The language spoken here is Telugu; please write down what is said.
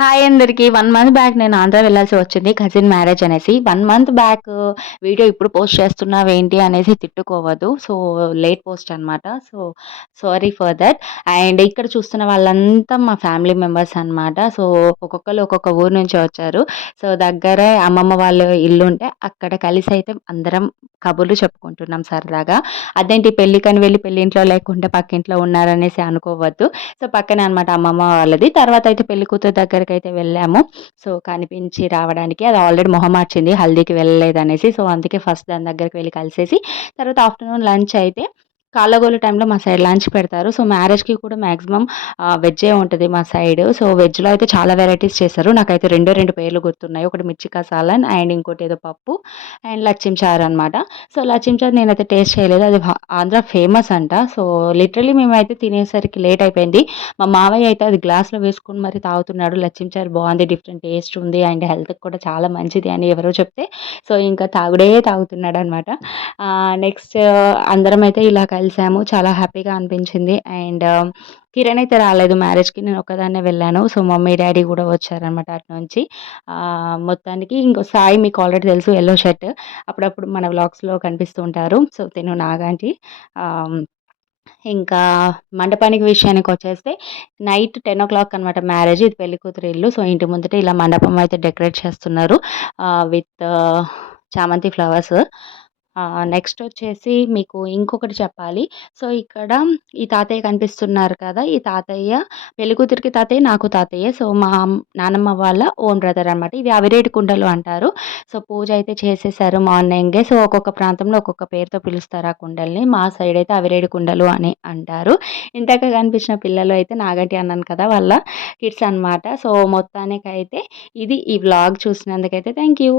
హాయ్ అందరికి. 1 మంత్ బ్యాక్ నేను ఆంధ్ర వెళ్ళాల్సి వచ్చింది. కజిన్ మ్యారేజ్ అనేసి. 1 మంత్ బ్యాక్ వీడియో ఇప్పుడు పోస్ట్ చేస్తున్నావేంటి అనేసి తిట్టుకోవద్దు. సో, లేట్ పోస్ట్ అనమాట. So, sorry for that. And ఇక్కడ చూస్తున్న వాళ్ళంతా మా ఫ్యామిలీ మెంబర్స్ అనమాట. సో, ఒక్కొక్కళ్ళు ఒక్కొక్క ఊరు నుంచి వచ్చారు. సో, దగ్గరే అమ్మమ్మ వాళ్ళ ఇల్లుంటే అక్కడ కలిసైతే అందరం కబుర్లు చెప్పుకుంటున్నాం సరదాగా. అదేంటి పెళ్ళికని వెళ్లి పెళ్ళింట్లో లేకుండా పక్కింట్లో ఉన్నారనేసి అనుకోవద్దు. సో, పక్కనే అనమాట అమ్మమ్మ వాళ్ళది. తర్వాతయితే పెళ్లి కూతురు దగ్గరికైతే వెళ్ళాము. సో, కనిపించి రావడానికి అది ఆల్రెడీ మొహం మార్చింది హల్దీకి వెళ్ళలేదనేసి. సో, అందుకే ఫస్ట్ దాని దగ్గరికి వెళ్లి కలిసేసి, తర్వాత ఆఫ్టర్‌నూన్ లంచ్ అయితే కాళ్ళగోళ టైంలో మా సైడ్ లంచ్ పెడతారు. సో, మ్యారేజ్‌కి కూడా మాక్సిమం వెజ్జే ఉంటది మా సైడు. సో, వెజ్‌లో అయితే చాలా వెరైటీస్ చేశారు. నాకైతే రెండే 2 పేర్లు గుర్తున్నాయి. ఒకటి మిర్చి కసాలన్ అండ్ ఇంకోటేదో పప్పు అండ్ లచ్చించారు చారనమాట. సో, లచ్చించారు చారు నేనైతే టేస్ట్ చేయలేదు. అది ఆంధ్ర ఫేమస్ అంట. సో, లిటరల్లీ మేమైతే తినేసరికి లేట్ అయిపోయింది. మా మావయ్య అయితే అది గ్లాస్‌లో వేసుకొని మరి తాగుతున్నాడు. లచ్చించారు చారు బావుంది. డిఫరెంట్ టేస్ట్ ఉంది. అండ్ హెల్త్‌కి కూడా చాలా మంచిది అని ఎవరో చెప్తే, సో, ఇంకా తాగుడే తాగుతున్నాడనమాట. నెక్స్ట్ అందరమైతే ఇలా కలిసాము. చాలా హ్యాపీగా అనిపించింది. అండ్ కిరణ్ అయితే రాలేదు మ్యారేజ్‌కి. నేను ఒక్కదాన్నే వెళ్ళాను. సో, మమ్మీ, డ్యాడీ గూడా వచ్చారనమాట అటు నుంచి. మొత్తానికి ఇంకో సాయి మీకు ఆల్రెడీ తెలుసు యెల్లో షర్ట్. అప్పుడప్పుడు మన వ్లాగ్స్‌లో కనిపిస్తూ ఉంటారు. సో, తిను నాగాంటి. ఆహ్, ఇంకా మండపానికి విషయానికొచ్చేస్తే నైట్ 10:00 అనమాట మ్యారేజ్. ఇది పెళ్ళికూతురు ఇల్లు. సో, ఇంటి ముందట ఇలా మండపం అయితే డెకరేట్ చేస్తున్నారు. విత్ చామంతి ఫ్లవర్స్. నెక్స్ట్ వచ్చేసి మీకు ఇంకొకటి చెప్పాలి. సో, ఇక్కడ ఈ తాతయ్య కనిపిస్తున్నారు కదా! ఈ తాతయ్య పెళ్ళికూతురికి తాతయ్య, నాకు తాతయ్యే. సో, మా నానమ్మ వాళ్ళ ఓన్ బ్రదర్ అనమాట. ఇవి అవిరేటి కుండలు అంటారు. సో, పూజ అయితే చేసేసారు మార్నింగే. సో, ఒక్కొక్క ప్రాంతంలో ఒక్కొక్క పేరుతో పిలుస్తారు ఆ కుండల్ని. మా సైడ్ అయితే అవిరేడి కుండలు అని అంటారు. ఇందాక కనిపించిన పిల్లలు అయితే నాగంటి అన్నాను కదా! వాళ్ళ కిడ్స్ అనమాట. సో, మొత్తానికైతే ఇది ఈ వ్లాగ్ చూసినందుకైతే థాంక్ యూ.